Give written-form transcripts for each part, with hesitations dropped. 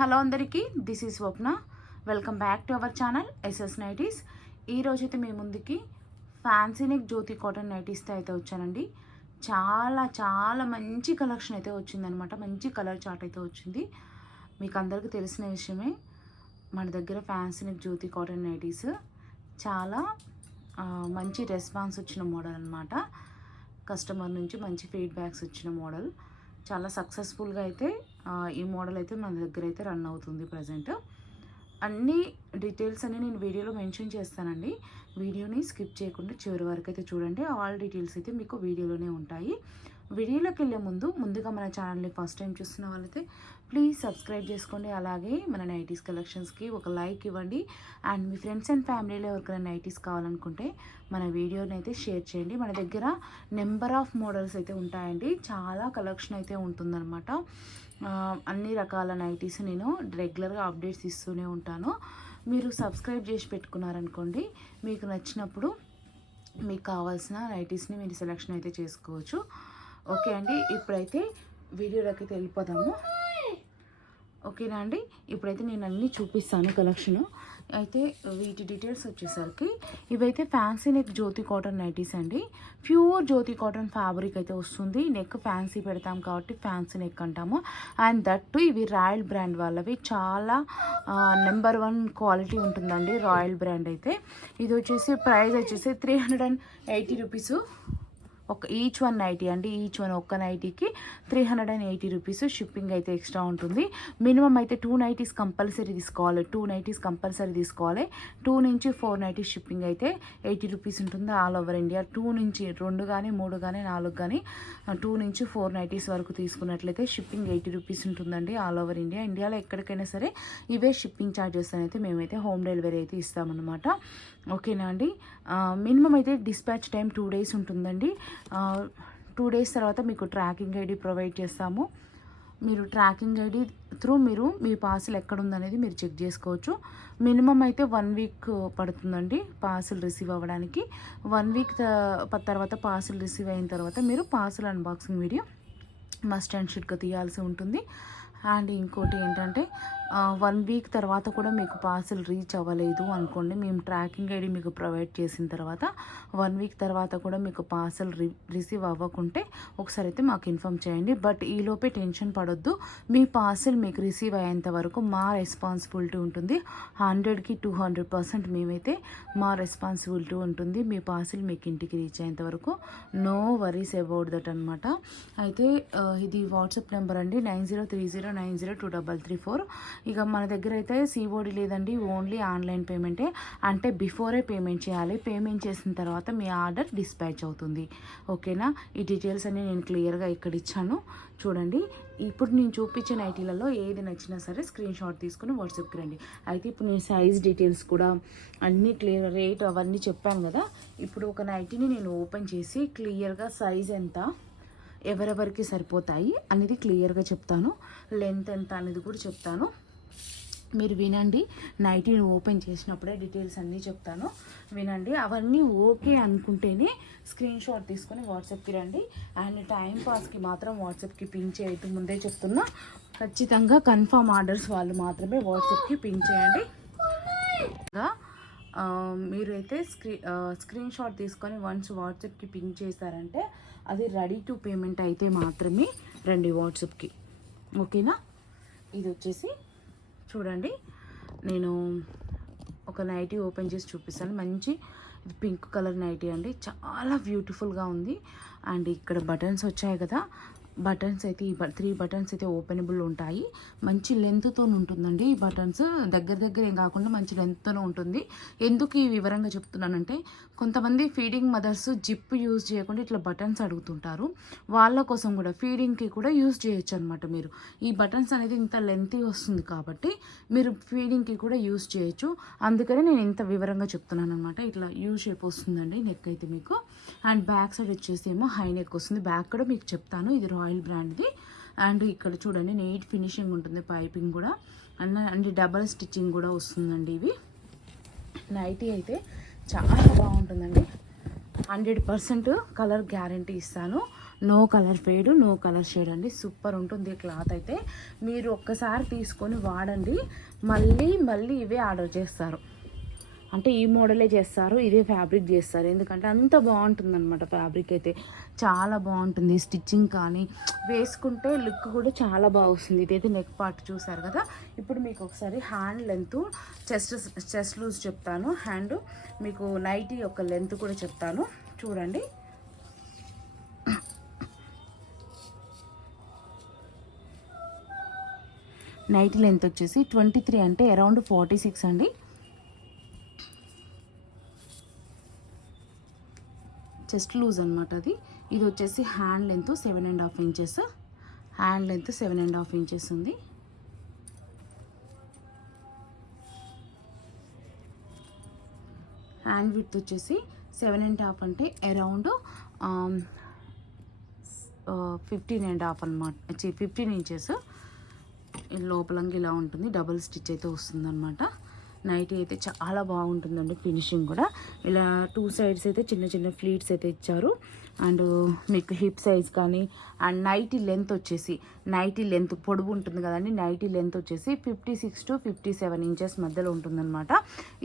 Hello అందరికీ, this is Swapna. Welcome back to our channel SS nighties. ఈరోజైతే మీ ముందుకి ఫ్యాన్సీ నెక్ జ్యోతి కాటన్ నైటీస్తో అయితే వచ్చానండి. చాలా మంచి కలెక్షన్ అయితే వచ్చిందనమాట. మంచి కలర్ చార్ట్ అయితే వచ్చింది. మీకు అందరికీ తెలిసిన విషయమే, మన దగ్గర fancy neck Jyothi cotton nighties చాలా మంచి రెస్పాన్స్ వచ్చిన మోడల్ అనమాట. కస్టమర్ నుంచి మంచి ఫీడ్బ్యాక్స్ వచ్చిన మోడల్. చాలా సక్సెస్ఫుల్గా అయితే ఈ మోడల్ అయితే మన దగ్గర అయితే రన్ అవుతుంది ప్రజెంట్. అన్ని డీటెయిల్స్ అన్ని నేను వీడియోలో మెన్షన్ చేస్తానండి. వీడియోని స్కిప్ చేయకుండా చివరి వరకు అయితే చూడండి. ఆల్ డీటెయిల్స్ అయితే మీకు వీడియోలోనే ఉంటాయి. వీడియోలోకి వెళ్ళే ముందుగా మన ఛానల్ని ఫస్ట్ టైం చూస్తున్న వాళ్ళైతే ప్లీజ్ సబ్స్క్రైబ్ చేసుకోండి. అలాగే మన నైటీస్ కలెక్షన్స్కి ఒక లైక్ ఇవ్వండి. అండ్ మీ ఫ్రెండ్స్ అండ్ ఫ్యామిలీలో ఎవరికైనా నైటీస్ కావాలనుకుంటే మన వీడియోని అయితే షేర్ చేయండి. మన దగ్గర నెంబర్ ఆఫ్ మోడల్స్ అయితే ఉంటాయండి. చాలా కలెక్షన్ అయితే ఉంటుందన్నమాట. అన్ని రకాల నైటీస్ నేను రెగ్యులర్గా అప్డేట్స్ ఇస్తూనే ఉంటాను. మీరు సబ్స్క్రైబ్ చేసి పెట్టుకున్నారనుకోండి, మీకు నచ్చినప్పుడు మీకు కావాల్సిన నైటీస్ని మీరు సెలెక్షన్ అయితే చేసుకోవచ్చు. ఓకే అండి, ఇప్పుడైతే వీడియోలోకి వెళ్ళిపోదాము. ఓకేనా అండి, ఇప్పుడైతే నేను అన్నీ చూపిస్తాను కలెక్షన్. అయితే వీటి డీటెయిల్స్ వచ్చేసరికి ఇవైతే fancy neck Jyothi cotton nighties అండి. ప్యూర్ జ్యోతి కాటన్ ఫ్యాబ్రిక్ అయితే వస్తుంది. నెక్ ఫ్యాన్సీ పెడతాం కాబట్టి ఫ్యాన్సీ నెక్ అంటాము. అండ్ దట్టు ఇవి రాయల్ బ్రాండ్ వాళ్ళవి. చాలా నెంబర్ 1 క్వాలిటీ ఉంటుందండి రాయల్ బ్రాండ్ అయితే. ఇది వచ్చేసి ప్రైస్ వచ్చేసి 380 రూపీస్. ఈచ్ వన్ నైటీ అండి. ఈచ్ వన్ ఒక్క నైటీకి 380 రూపీస్. షిప్పింగ్ అయితే ఎక్స్ట్రా ఉంటుంది. మినిమం అయితే 2 నైటీస్ కంపల్సరీ తీసుకోవాలి. 2 నైటీస్ కంపల్సరీ తీసుకోవాలి. 2 నుంచి 4 నైటీస్ షిప్పింగ్ అయితే 80 రూపీస్ ఉంటుంది ఆల్ ఓవర్ ఇండియా. 2 నుంచి 2 కానీ 3 కానీ 4 కానీ 2 నుంచి 4 నైటీస్ వరకు తీసుకున్నట్లయితే షిప్పింగ్ 80 రూపీస్ ఉంటుందండి ఆల్ ఓవర్ ఇండియా. ఇండియాలో ఎక్కడికైనా సరే ఇవే షిప్పింగ్ ఛార్జెస్ అయితే మేమైతే హోమ్ డెలివరీ అయితే ఇస్తామన్నమాట. ఓకేనా అండి. మినిమం అయితే డిస్పాచ్ టైం 2 డేస్ ఉంటుందండి. 2 డేస్ తర్వాత మీకు ట్రాకింగ్ ఐడి ప్రొవైడ్ చేస్తాము. మీరు ట్రాకింగ్ ఐడి త్రూ మీ పార్సిల్ ఎక్కడుందనేది మీరు చెక్ చేసుకోవచ్చు. మినిమం అయితే 1 వీక్ పడుతుందండి పార్సిల్ రిసీవ్ అవ్వడానికి. 1 వీక్ తర్వాత పార్సిల్ రిసీవ్ అయిన తర్వాత మీరు parcel unboxing video must and షుడ్గా తీయాల్సి ఉంటుంది. అండ్ ఇంకోటి ఏంటంటే 1 వీక్ తర్వాత కూడా మీకు పార్సిల్ రీచ్ అవ్వలేదు అనుకోండి, మేము ట్రాకింగ్ ఐడి మీకు ప్రొవైడ్ చేసిన తర్వాత 1 వీక్ తర్వాత కూడా మీకు పార్సిల్ రిసీవ్ అవ్వకుంటే ఒకసారి అయితే మాకు ఇన్ఫామ్ చేయండి. బట్ ఈలోపే టెన్షన్ పడొద్దు. మీ పార్సిల్ మీకు రిసీవ్ అయ్యేంత వరకు మా రెస్పాన్సిబిలిటీ ఉంటుంది. 100కి 200% మేమైతే మా రెస్పాన్సిబిలిటీ ఉంటుంది. మీ పార్సిల్ మీకు ఇంటికి రీచ్ అయ్యేంత వరకు నో వరీస్ అబౌట్ దట్ అనమాట. అయితే ఇది వాట్సాప్ నెంబర్ అండి, 9030902334. ఇక మన దగ్గర అయితే సిఓడి లేదండి, ఓన్లీ ఆన్లైన్ పేమెంటే. అంటే బిఫోరే పేమెంట్ చేయాలి. పేమెంట్ చేసిన తర్వాత మీ ఆర్డర్ డిస్పాచ్ అవుతుంది. ఓకేనా. ఈ డీటెయిల్స్ అన్నీ నేను క్లియర్గా ఇక్కడ ఇచ్చాను చూడండి. ఇప్పుడు నేను చూపించే నైటీలలో ఏది నచ్చినా సరే స్క్రీన్ షాట్ తీసుకుని వాట్సాప్కి రండి. అయితే ఇప్పుడు నేను సైజ్ డీటెయిల్స్ కూడా అన్నీ క్లియర్, రేట్ అవన్నీ చెప్పాను కదా. ఇప్పుడు ఒక నైటీని నేను ఓపెన్ చేసి క్లియర్గా సైజ్ ఎంత, ఎవరెవరికి సరిపోతాయి అనేది క్లియర్గా చెప్తాను. లెంత్ ఎంత అనేది కూడా చెప్తాను. మీరు వినండి. నైటీని ఓపెన్ చేసినప్పుడే డీటెయిల్స్ అన్నీ చెప్తాను, వినండి. అవన్నీ ఓకే అనుకుంటేనే స్క్రీన్ షాట్ తీసుకొని వాట్సాప్కి రండి. అండ్ టైం పాస్కి మాత్రం వాట్సాప్కి పింక్ చేయొద్దు, ముందే చెప్తున్నా. ఖచ్చితంగా కన్ఫర్మ్ ఆర్డర్స్ వాళ్ళు మాత్రమే వాట్సాప్కి పింక్ చేయండి. మీరైతే స్క్రీన్ షాట్ తీసుకొని వన్స్ వాట్సాప్కి పింక్ చేశారంటే అది రెడీ టు పేమెంట్ అయితే మాత్రమే రండి వాట్సాప్కి. ఓకేనా. ఇది వచ్చేసి చూడండి, నేను ఒక నైటీ ఓపెన్ చేసి చూపిస్తాను. మంచి పింక్ కలర్ నైటీ అండి, చాలా బ్యూటిఫుల్గా ఉంది. అండ్ ఇక్కడ బటన్స్ వచ్చాయి కదా, బటన్స్ అయితే ఈ 3 బటన్స్ అయితే ఓపెనబుల్ ఉంటాయి. మంచి లెంత్తో ఉంటుందండి. ఈ బటన్స్ దగ్గర ఏం కాకుండా మంచి లెంత్తో ఉంటుంది. ఎందుకు ఈ వివరంగా చెప్తున్నానంటే, కొంతమంది ఫీడింగ్ మదర్స్ జిప్ యూజ్ చేయకుండా ఇట్లా బటన్స్ అడుగుతుంటారు. వాళ్ళ కోసం కూడా ఫీడింగ్కి కూడా యూజ్ చేయొచ్చు అనమాట. మీరు ఈ బటన్స్ అనేది ఇంత లెంతీ వస్తుంది కాబట్టి మీరు ఫీడింగ్కి కూడా యూజ్ చేయొచ్చు. అందుకని నేను ఇంత వివరంగా చెప్తున్నాను అనమాట. ఇట్లా యూ షేప్ వస్తుందండి నెక్ అయితే మీకు. అండ్ బ్యాక్ సైడ్ వచ్చేసి ఏమో హై నెక్ వస్తుంది. బ్యాక్ కూడా మీకు చెప్తాను, ఇది రాయల్ బ్రాండ్ది. అండ్ ఇక్కడ చూడండి నీట్ ఫినిషింగ్ ఉంటుంది, పైపింగ్ కూడా అండ్ డబల్ స్టిచ్చింగ్ కూడా వస్తుందండి. ఇవి నైటీ అయితే చాలా బాగుంటుందండి. 100% కలర్ గ్యారంటీ ఇస్తాను. No colour fade, no colour shade అండి. సూపర్ ఉంటుంది క్లాత్ అయితే. మీరు ఒక్కసారి తీసుకొని వాడండి, మళ్ళీ మళ్ళీ ఇవే ఆర్డర్ చేస్తారు. అంటే ఈ మోడలే చేస్తారు, ఇదే ఫ్యాబ్రిక్ చేస్తారు. ఎందుకంటే అంత బాగుంటుంది అనమాట. ఫ్యాబ్రిక్ అయితే చాలా బాగుంటుంది. స్టిచ్చింగ్ కానీ వేసుకుంటే లుక్ కూడా చాలా బాగా వస్తుంది. ఇదైతే నెక్ పార్ట్ చూసారు కదా. ఇప్పుడు మీకు ఒకసారి హ్యాండ్ లెంత్, చెస్ట్ లూజ్ చెప్తాను. హ్యాండ్ మీకు నైటీ యొక్క లెంత్ కూడా చెప్తాను చూడండి. నైటీ లెంత్ వచ్చేసి 23 అంటే అరౌండ్ 46 అండి. చెస్ట్ లూజ్ అనమాట అది. ఇది వచ్చేసి hand length 7.5 inches. Hand length 7.5 inches ఉంది. హ్యాండ్ విడ్త్ వచ్చేసి 7.5 అంటే అరౌండ్ 15.5 అనమాట. 15 ఇంచెస్. లోపలంగా ఇలా ఉంటుంది. డబుల్ స్టిచ్ అయితే వస్తుంది అనమాట. నైటీ అయితే చాలా బాగుంటుందండి. ఫినిషింగ్ కూడా ఇలా 2 సైడ్స్ అయితే చిన్న చిన్న ఫ్లీట్స్ అయితే ఇచ్చారు. అండ్ మీకు హిప్ సైజ్ కానీ, అండ్ నైటీ లెంత్ వచ్చేసి, నైటీ లెంత్ పొడుగు ఉంటుంది కదండి. నైటీ లెంత్ వచ్చేసి 56 to 57 ఇంచెస్ మధ్యలో ఉంటుందన్నమాట.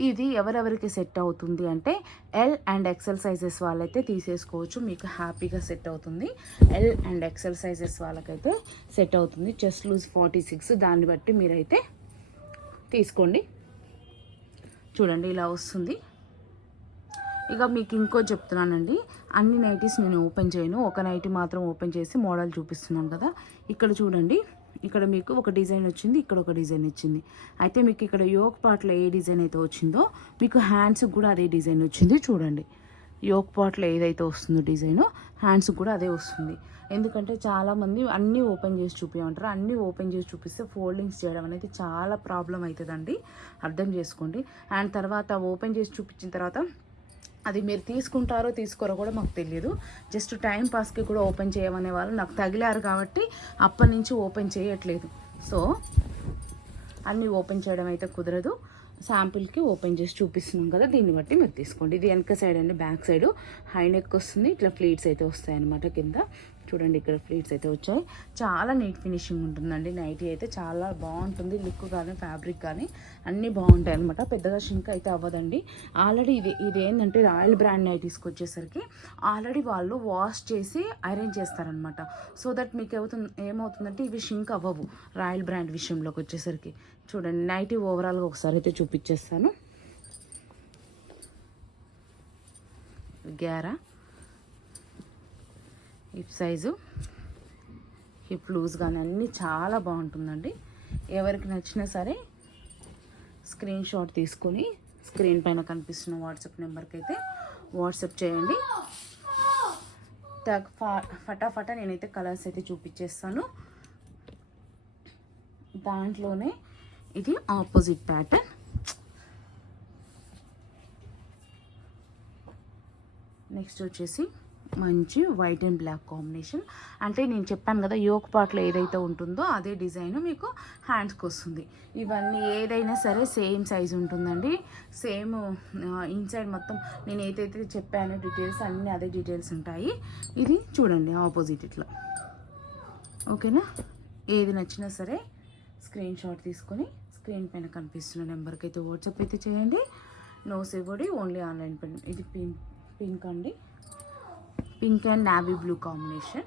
ఇది ఎవరెవరికి సెట్ అవుతుంది అంటే ఎల్ అండ్ ఎక్సెల్ సైజెస్ వాళ్ళైతే తీసేసుకోవచ్చు. మీకు హ్యాపీగా సెట్ అవుతుంది. ఎల్ అండ్ ఎక్సెల్ సైజెస్ వాళ్ళకైతే సెట్ అవుతుంది. చెస్ట్ లూజ్ 46, దాన్ని బట్టి మీరైతే తీసుకోండి. చూడండి ఇలా వస్తుంది. ఇక మీకు ఇంకో చెప్తున్నానండి, అన్ని నైటీస్ నేను ఓపెన్ చేయను, ఒక నైటీ మాత్రం ఓపెన్ చేసి మోడల్ చూపిస్తున్నాను కదా. ఇక్కడ చూడండి, ఇక్కడ మీకు ఒక డిజైన్ వచ్చింది, ఇక్కడ ఒక డిజైన్ వచ్చింది. అయితే మీకు ఇక్కడ యోక్ పార్ట్లో ఏ డిజైన్ అయితే వచ్చిందో మీకు హ్యాండ్స్కి కూడా అదే డిజైన్ వచ్చింది. చూడండి, యోక్ పార్ట్లో ఏదైతే వస్తుందో డిజైన్, హ్యాండ్స్కి కూడా అదే వస్తుంది. ఎందుకంటే చాలామంది అన్నీ ఓపెన్ చేసి చూపించమంటారు. అన్నీ ఓపెన్ చేసి చూపిస్తే ఫోల్డింగ్స్ చేయడం అనేది చాలా ప్రాబ్లం అవుతుందండి, అర్థం చేసుకోండి. అండ్ తర్వాత ఓపెన్ చేసి చూపించిన తర్వాత అది మీరు తీసుకుంటారో తీసుకోరో కూడా మాకు తెలియదు. జస్ట్ టైం పాస్కి కూడా ఓపెన్ చేయమనే వాళ్ళు నాకు తగిలారు కాబట్టి అప్పటి నుంచి ఓపెన్ చేయట్లేదు. సో అన్నీ ఓపెన్ చేయడం అయితే కుదరదు. శాంపుల్కి ఓపెన్ చేసి చూపిస్తున్నాం కదా, దీన్ని బట్టి మీరు తీసుకోండి. ఇది వెనక సైడ్ అండి, బ్యాక్ సైడ్ హై నెక్ వస్తుంది. ఇట్లా ఫ్లీట్స్ అయితే వస్తాయి అన్నమాట. కింద చూడండి, ఇక్కడ ఫ్లీట్స్ అయితే వచ్చాయి. చాలా నీట్ ఫినిషింగ్ ఉంటుందండి. నైటీ అయితే చాలా బాగుంటుంది. లుక్ కానీ ఫ్యాబ్రిక్ కానీ అన్నీ బాగుంటాయి అనమాట. పెద్దగా షింక్ అయితే అవ్వదండి. ఆల్రెడీ ఇది ఏంటంటే రాయల్ బ్రాండ్ నైటీస్కి వచ్చేసరికి ఆల్రెడీ వాళ్ళు వాష్ చేసి ఐరన్ చేస్తారనమాట. సో దట్ మీకు ఏమవుతుందంటే ఇవి షింక్ అవ్వవు రాయల్ బ్రాండ్ విషయంలోకి వచ్చేసరికి. చూడండి, నైటీ ఓవరాల్గా ఒకసారి అయితే చూపించేస్తాను. గ్యారా హిప్ సైజు, హిప్ లూజ్ కానీ అన్నీ చాలా బాగుంటుందండి. ఎవరికి నచ్చినా సరే స్క్రీన్ షాట్ తీసుకొని స్క్రీన్ పైన కనిపిస్తున్న వాట్సాప్ నెంబర్కి అయితే వాట్సాప్ చేయండి. ఫటాఫటా నేనైతే కలర్స్ అయితే చూపించేస్తాను. దాంట్లోనే ఇది ఆపోజిట్ ప్యాటర్న్. నెక్స్ట్ వచ్చేసి మంచి వైట్ అండ్ బ్లాక్ కాంబినేషన్. అంటే నేను చెప్పాను కదా, యోక్ పార్ట్లో ఏదైతే ఉంటుందో అదే డిజైన్ మీకు హ్యాండ్స్కి వస్తుంది. ఇవన్నీ ఏదైనా సరే సేమ్ సైజ్ ఉంటుందండి. సేమ్ ఇన్సైడ్ మొత్తం నేను ఏదైతే చెప్పానో డీటెయిల్స్ అన్నీ అదే డీటెయిల్స్ ఉంటాయి. ఇది చూడండి ఆపోజిట్ ఇట్లా. ఓకేనా, ఏది నచ్చినా సరే స్క్రీన్ షాట్ తీసుకొని స్క్రీన్ పైన కనిపిస్తున్న నెంబర్కి అయితే వాట్సాప్ అయితే చేయండి. No COD, only online payment. ఇది పింక్ అండి, pink and navy blue combination.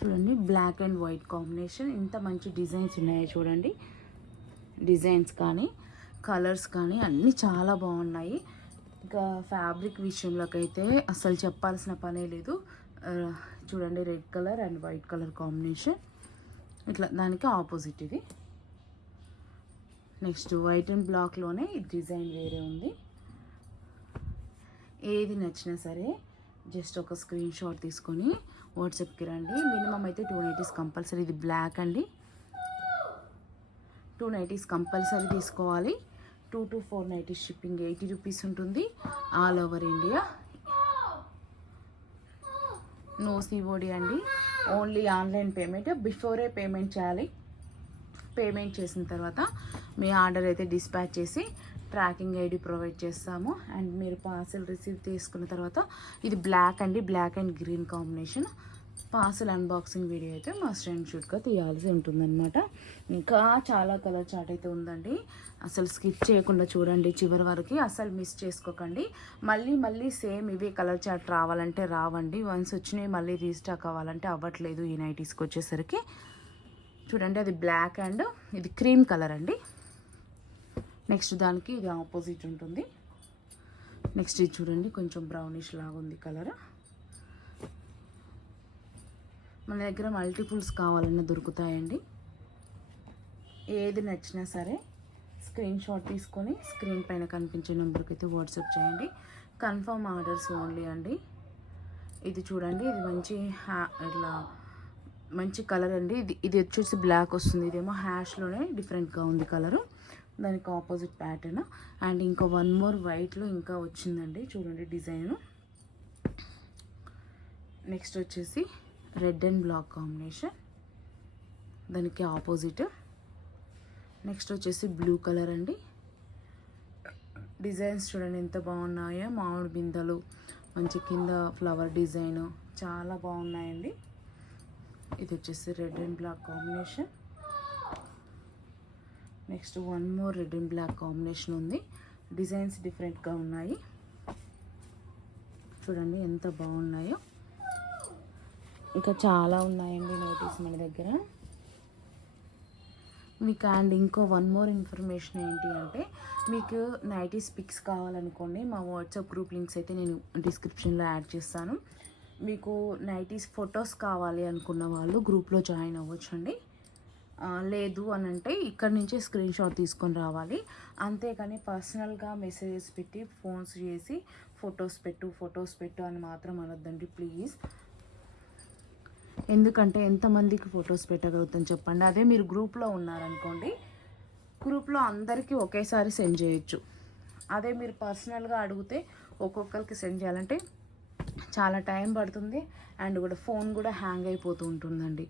చూడండి, బ్లాక్ అండ్ వైట్ కాంబినేషన్. ఇంత మంచి డిజైన్స్ ఉన్నాయో చూడండి. డిజైన్స్ కానీ కలర్స్ కానీ అన్నీ చాలా బాగున్నాయి. ఇంకా ఫ్యాబ్రిక్ విషయంలోకి అయితే అసలు చెప్పాల్సిన పనే లేదు. చూడండి, red colour and white colour combination. ఇట్లా దానికి ఆపోజిట్ ఇది. నెక్స్ట్ వైట్ అండ్ బ్లాక్లోనే ఈ డిజైన్ వేరే ఉంది. ఏది నచ్చినా సరే జస్ట్ ఒక స్క్రీన్ షాట్ తీసుకొని వాట్సాప్కి రండి. మినిమం అయితే 2 నైటీస్ కంపల్సరీ. ఇది బ్లాక్ అండి, 2 నైటీస్ కంపల్సరీ తీసుకోవాలి. 2 to 4 నైటీస్ షిప్పింగ్ 80 రూపీస్ ఉంటుంది all over India. No COD అండి, only online payment. Before payment చేయాలి. పేమెంట్ చేసిన తర్వాత మీ ఆర్డర్ అయితే డిస్పాచ్ చేసి ట్రాకింగ్ ఐడి ప్రొవైడ్ చేస్తాము. అండ్ మీరు పార్సెల్ రిసీవ్ చేసుకున్న తర్వాత ఇది బ్లాక్ అండి, black and green combination. Parcel unboxing video అయితే మస్ట్ అండ్ షుడ్గా తీయాల్సి ఉంటుందన్నమాట. ఇంకా చాలా కలర్ చార్ట్ అయితే ఉందండి, అసలు స్కిప్ చేయకుండా చూడండి చివరి వరకు, అసలు మిస్ చేసుకోకండి. మళ్ళీ సేమ్ ఇవే కలర్ చార్ట్ రావాలంటే రావండి, వన్స్ వచ్చినాయి మళ్ళీ రీస్టాక్ అవ్వాలంటే అవ్వట్లేదు. ఈ నైటీస్కి వచ్చేసరికి చూడండి, అది బ్లాక్ అండ్ ఇది క్రీమ్ కలర్ అండి. నెక్స్ట్ దానికి ఇది ఆపోజిట్ ఉంటుంది. నెక్స్ట్ ఇది చూడండి, కొంచెం బ్రౌనిష్ లాగా ఉంది కలర్. మన దగ్గర మల్టిపుల్స్ కావాలన్నా దొరుకుతాయండి. ఏది నచ్చినా సరే స్క్రీన్ షాట్ తీసుకొని స్క్రీన్ పైన కనిపించే నెంబర్కి అయితే వాట్సాప్ చేయండి. కన్ఫర్మ్ ఆర్డర్స్ ఓన్లీ అండి. ఇది చూడండి, ఇది ఇట్లా మంచి కలర్ అండి. ఇది వచ్చేసి బ్లాక్ వస్తుంది, ఇదేమో హ్యాష్లోనే డిఫరెంట్గా ఉంది కలరు, దానికి ఆపోజిట్ ప్యాటర్న్. అండ్ ఇంకా వన్ మోర్ వైట్లో ఇంకా వచ్చిందండి, చూడండి డిజైను. నెక్స్ట్ వచ్చేసి రెడ్ అండ్ బ్లాక్ కాంబినేషన్, దానికి ఆపోజిట్. నెక్స్ట్ వచ్చేసి బ్లూ కలర్ అండి. డిజైన్స్ చూడండి ఎంత బాగున్నాయో, మామిడి బిందెలు, మంచి కింద ఫ్లవర్ డిజైన్, చాలా బాగున్నాయండి. ఇది వచ్చేసి red and black combination. Next one more red and black combination ఉంది, డిజైన్స్ డిఫరెంట్గా ఉన్నాయి. చూడండి ఎంత బాగున్నాయో. ఇంకా చాలా ఉన్నాయండి నైటీస్ మన దగ్గర మీకు. అండ్ ఇంకో వన్ మోర్ ఇన్ఫర్మేషన్ ఏంటి అంటే, మీకు నైటీస్ పిక్స్ కావాలనుకోండి, మా వాట్సాప్ గ్రూప్ లింక్స్ అయితే నేను డిస్క్రిప్షన్లో యాడ్ చేస్తాను. మీకు నైటీస్ ఫొటోస్ కావాలి అనుకున్న వాళ్ళు గ్రూప్లో జాయిన్ అవ్వచ్చండి. లేదు అని అంటే ఇక్కడ నుంచే స్క్రీన్ షాట్ తీసుకొని రావాలి. అంతేకాని పర్సనల్గా మెసేజెస్ పెట్టి ఫోన్స్ చేసి ఫొటోస్ పెట్టు అని మాత్రం అనొద్దండి ప్లీజ్. ఎందుకంటే ఎంతమందికి ఫొటోస్ పెట్టగలుగుతాం చెప్పండి. అదే మీరు గ్రూప్లో ఉన్నారనుకోండి, గ్రూప్లో అందరికీ ఒకేసారి సెండ్ చేయొచ్చు. అదే మీరు పర్సనల్గా అడిగితే ఒక్కొక్కరికి సెండ్ చేయాలంటే చాలా టైం పడుతుంది, అండ్ కూడా ఫోన్ కూడా హ్యాంగ్ అయిపోతూ ఉంటుందండి.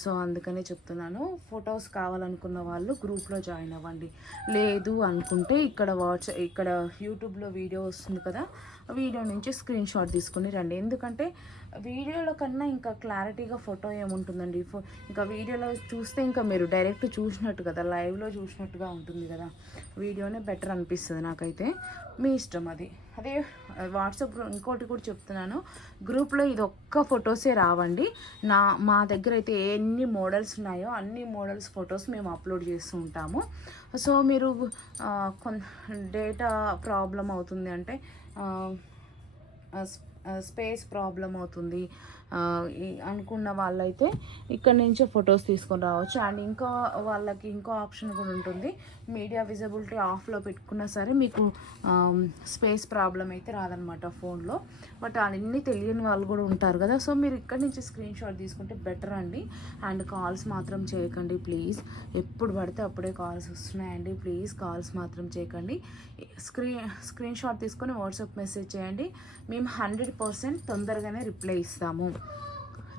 సో అందుకనే చెప్తున్నాను, ఫొటోస్ కావాలనుకున్న వాళ్ళు గ్రూప్లో జాయిన్ అవ్వండి. లేదు అనుకుంటే ఇక్కడ యూట్యూబ్లో వీడియో వస్తుంది కదా, వీడియో నుంచి స్క్రీన్ షాట్ తీసుకుని రండి. ఎందుకంటే వీడియోలో కన్నా ఇంకా క్లారిటీగా ఫోటో ఏముంటుందండి, ఇంకా వీడియోలో చూస్తే ఇంకా మీరు డైరెక్ట్ చూసినట్టు కదా, లైవ్లో చూసినట్టుగా ఉంటుంది కదా, వీడియోనే బెటర్ అనిపిస్తుంది నాకైతే. మీ ఇష్టం అది. అదే వాట్సాప్ ఇంకోటి కూడా చెప్తున్నాను, గ్రూప్లో ఇది ఒక్క ఫొటోసే రావండి. మా దగ్గర అయితే ఎన్ని మోడల్స్ ఉన్నాయో అన్ని మోడల్స్ ఫొటోస్ మేము అప్లోడ్ చేస్తూ ఉంటాము. సో మీరు డేటా ప్రాబ్లం అవుతుంది అంటే, స్పేస్ ప్రాబ్లం అవుతుంది అనుకున్న వాళ్ళైతే ఇక్కడ నుంచే ఫొటోస్ తీసుకొని రావచ్చు. అండ్ వాళ్ళకి ఇంకో ఆప్షన్ కూడా ఉంటుంది, మీడియా విజిబిలిటీ ఆఫ్లో పెట్టుకున్నా సరే మీకు స్పేస్ ప్రాబ్లం అయితే రాదనమాట ఫోన్లో. బట్ అన్నీ తెలియని వాళ్ళు కూడా ఉంటారు కదా, సో మీరు ఇక్కడ నుంచి స్క్రీన్ షాట్ తీసుకుంటే బెటర్ అండి. అండ్ కాల్స్ మాత్రం చేయకండి ప్లీజ్, ఎప్పుడు పడితే అప్పుడే కాల్స్ వస్తున్నాయండి, ప్లీజ్ కాల్స్ మాత్రం చేయకండి. స్క్రీన్ షాట్ తీసుకొని వాట్సాప్ మెసేజ్ చేయండి, మేము 100% తొందరగానే రిప్లై ఇస్తాము.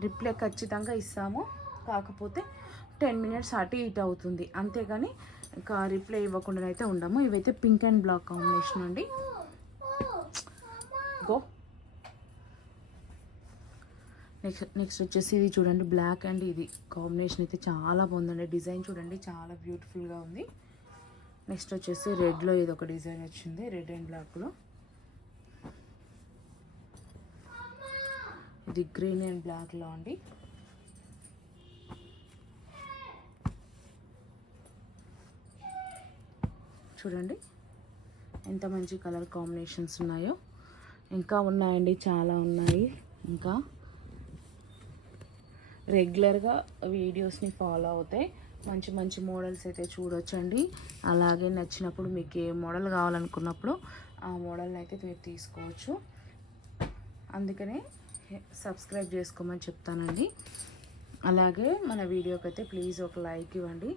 రిప్లై ఖచ్చితంగా ఇస్తాము, కాకపోతే 10 minutes అటు ఇటు అవుతుంది, అంతేగాని ఇంకా రిప్లై ఇవ్వకుండా అయితే ఉండము. ఇవైతే పింక్ అండ్ బ్లాక్ కాంబినేషన్ అండి. నెక్స్ట్ వచ్చేసి ఇది చూడండి, బ్లాక్ అండ్ ఇది కాంబినేషన్ అయితే చాలా బాగుందండి. డిజైన్ చూడండి చాలా బ్యూటిఫుల్గా ఉంది. నెక్స్ట్ వచ్చేసి రెడ్లో ఇది ఒక డిజైన్ వచ్చింది, రెడ్ అండ్ బ్లాక్లో. ఇది గ్రీన్ అండ్ బ్లాక్లో అండి. చూడండి ఎంత మంచి కలర్ కాంబినేషన్స్ ఉన్నాయో. ఇంకా ఉన్నాయండి, చాలా ఉన్నాయి. ఇంకా రెగ్యులర్గా వీడియోస్ని ఫాలో అవుతాయి, మంచి మంచి మోడల్స్ అయితే చూడొచ్చండి. అలాగే నచ్చినప్పుడు మీకు ఏ మోడల్ కావాలనుకున్నప్పుడు ఆ మోడల్ని అయితే మీరు తీసుకోవచ్చు. అందుకనే సబ్స్క్రైబ్ చేసుకోమని చెప్తానండి. అలాగే మన వీడియోకి అయితే ప్లీజ్ ఒక లైక్ ఇవ్వండి.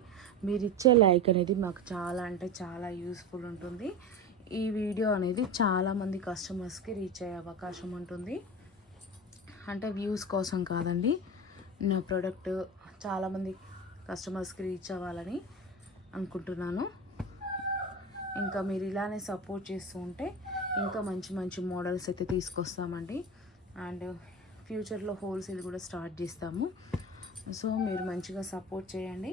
మీరు ఇచ్చే లైక్ అనేది మాకు చాలా అంటే చాలా యూస్ఫుల్ ఉంటుంది. ఈ వీడియో అనేది చాలామంది కస్టమర్స్కి రీచ్ అయ్యే అవకాశం ఉంటుంది. అంటే వ్యూస్ కోసం కాదండి, నా ప్రోడక్ట్ చాలామంది కస్టమర్స్కి రీచ్ అవ్వాలని అనుకుంటున్నాను. ఇంకా మీరు ఇలానే సపోర్ట్ చేస్తూ ఉంటే ఇంకా మంచి మంచి మోడల్స్ అయితే తీసుకొస్తామండి. అండ్ ఫ్యూచర్లో హోల్సేల్ కూడా స్టార్ట్ చేస్తాము. సో మీరు మంచిగా సపోర్ట్ చేయండి.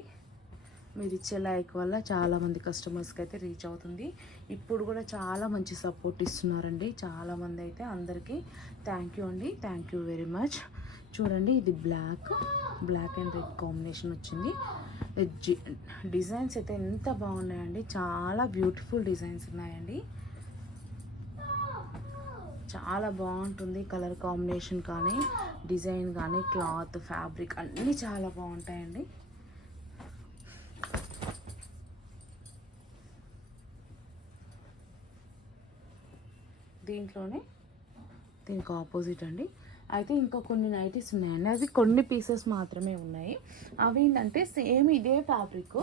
మీరు ఇచ్చే లైక్ వల్ల చాలామంది కస్టమర్స్కి అయితే రీచ్ అవుతుంది. ఇప్పుడు కూడా చాలా మంచి సపోర్ట్ ఇస్తున్నారండి చాలామంది అయితే. అందరికీ థ్యాంక్ యూ అండి, థ్యాంక్ యూ వెరీ మచ్. చూడండి, ఇది బ్లాక్ అండ్ రెడ్ కాంబినేషన్ వచ్చింది. డిజైన్స్ అయితే ఎంత బాగున్నాయండి, చాలా బ్యూటిఫుల్ డిజైన్స్ ఉన్నాయండి. చాలా బాగుంటుంది కలర్ కాంబినేషన్ కానీ, డిజైన్ కానీ, క్లాత్, ఫ్యాబ్రిక్ అన్నీ చాలా బాగుంటాయండి. దీనికి ఆపోజిట్ అండి. అయితే ఇంకా కొన్ని నైటీస్ ఉన్నాయండి, అవి కొన్ని పీసెస్ మాత్రమే ఉన్నాయి. అవి ఏంటంటే సేమ్ ఇదే fabric,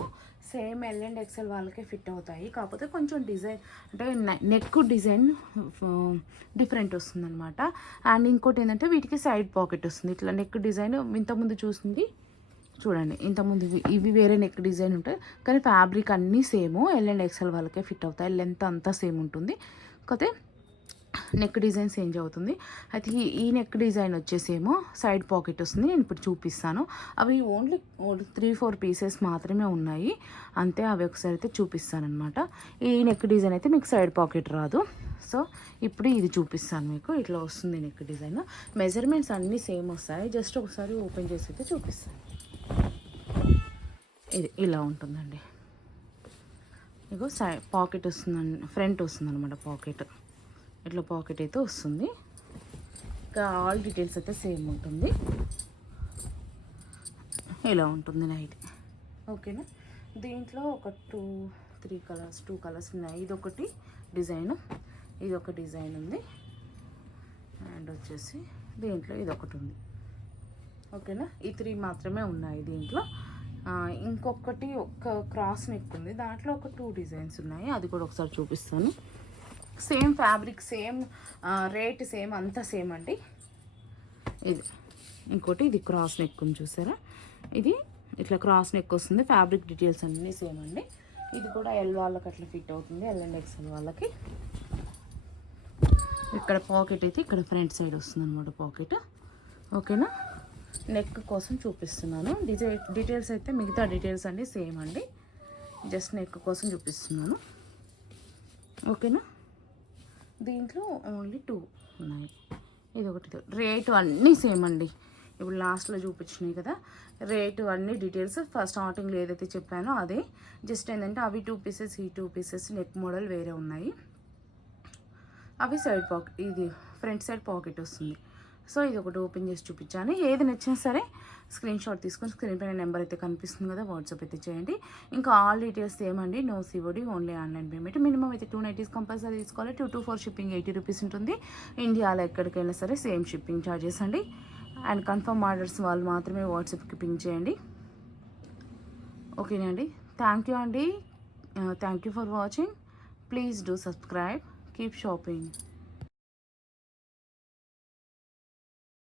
same L and XL వాళ్ళకే ఫిట్ అవుతాయి. కాకపోతే కొంచెం డిజైన్ అంటే నెక్ డిజైన్ డిఫరెంట్ వస్తుంది అనమాట. అండ్ ఇంకోటి ఏంటంటే వీటికి సైడ్ పాకెట్ వస్తుంది. ఇట్లా నెక్ డిజైన్ ఇంతకుముందు చూసింది చూడండి, ఇంతకుముందు ఇవి వేరే నెక్ డిజైన్ ఉంటాయి, కానీ ఫ్యాబ్రిక్ అన్నీ సేమ్ ఎల్ అండ్ ఎక్సెల్ వాళ్ళకే ఫిట్ అవుతాయి. లెంత్ అంతా సేమ్ ఉంటుంది, కాకపోతే నెక్ డిజైన్ చేంజ్ అవుతుంది. అయితే ఈ నెక్ డిజైన్ వచ్చేసేమో సైడ్ పాకెట్ వస్తుంది. నేను ఇప్పుడు చూపిస్తాను. అవి ఓన్లీ 3-4 పీసెస్ మాత్రమే ఉన్నాయి అంతే. అవి ఒకసారి అయితే చూపిస్తాను అనమాట. ఈ నెక్ డిజైన్ అయితే మీకు సైడ్ పాకెట్ రాదు. సో ఇప్పుడు ఇది చూపిస్తాను మీకు. ఇట్లా వస్తుంది నెక్ డిజైన్. మెజర్మెంట్స్ అన్నీ సేమ్ వస్తాయి. జస్ట్ ఒకసారి ఓపెన్ చేసి అయితే చూపిస్తాను. ఇది ఇలా ఉంటుందండి. ఇగో పాకెట్ వస్తుందండి, ఫ్రంట్ వస్తుంది అనమాట పాకెట్. ఇట్లా పాకెట్ అయితే వస్తుంది. ఇంకా ఆల్ డీటెయిల్స్ అయితే సేమ్ ఉంటుంది. ఇలా ఉంటుంది నైట్. ఓకేనా. దీంట్లో ఒక 2 కలర్స్ ఉన్నాయి. ఇదొకటి డిజైన్, ఇదొక డిజైన్ ఉంది. అండ్ వచ్చేసి దీంట్లో ఇదొకటి ఉంది. ఓకేనా. ఈ 3 మాత్రమే ఉన్నాయి దీంట్లో. ఇంకొకటి ఒక క్రాస్ నెక్ ఉంది, దాంట్లో ఒక 2 డిజైన్స్ ఉన్నాయి. అది కూడా ఒకసారి చూపిస్తాను. Same fabric, same rate, same అంతా సేమ్ అండి. ఇది ఇంకోటి, ఇది క్రాస్ నెక్ ఉంది చూసారా, ఇది ఇట్లా క్రాస్ నెక్ వస్తుంది. ఫ్యాబ్రిక్ డీటెయిల్స్ అన్నీ సేమ్ అండి. ఇది కూడా ఎల్ వాళ్ళకి అట్లా ఫిట్ అవుతుంది, ఎల్ అండ్ ఎక్స్ఎల్ వాళ్ళకి. ఇక్కడ పాకెట్ అయితే ఇక్కడ ఫ్రంట్ సైడ్ వస్తుంది అనమాట పాకెట్. ఓకేనా. నెక్ కోసం చూపిస్తున్నాను. డీటెయిల్స్ అయితే మిగతా డీటెయిల్స్ అన్నీ సేమ్ అండి. జస్ట్ నెక్ కోసం చూపిస్తున్నాను. ఓకేనా. దీంట్లో ఓన్లీ 2 ఉన్నాయి. ఇది ఒకటి. రేటు అన్నీ సేమ్ అండి. ఇప్పుడు లాస్ట్లో చూపించినాయి కదా, రేటు అన్నీ డీటెయిల్స్ స్టార్టింగ్లో ఏదైతే చెప్పానో అదే. జస్ట్ ఏంటంటే అవి 2 పీసెస్, ఈ 2 పీసెస్ నెక్ మోడల్ వేరే ఉన్నాయి. అవి సైడ్ పాకెట్, ఇది ఫ్రంట్ సైడ్ పాకెట్ వస్తుంది. సో ఇది ఒకటి ఓపెన్ చేసి చూపించాను. ఏది నచ్చినా సరే స్క్రీన్ షాట్ తీసుకొని స్క్రీన్ పైన నెంబర్ అయితే కనిపిస్తుంది కదా, వాట్సాప్ అయితే చేయండి. ఇంకా ఆల్ డీటెయిల్స్ ఏమండి, no COD, only online payment. Minimum అయితే 2 నైటీస్ కంపల్సరీ తీసుకోవాలి. 2 to 4 షిప్పింగ్ 80 రూపీస్ ఉంటుంది. ఇండియాలో ఎక్కడికైనా సరే సేమ్ షిప్పింగ్ ఛార్జెస్ అండి. అండ్ కన్ఫర్మ్ ఆర్డర్స్ వాళ్ళు మాత్రమే వాట్సాప్కి పింగ్ చేయండి. ఓకేనా అండి. థ్యాంక్ యూ అండి. Thank you for watching. Please do subscribe. Keep shopping.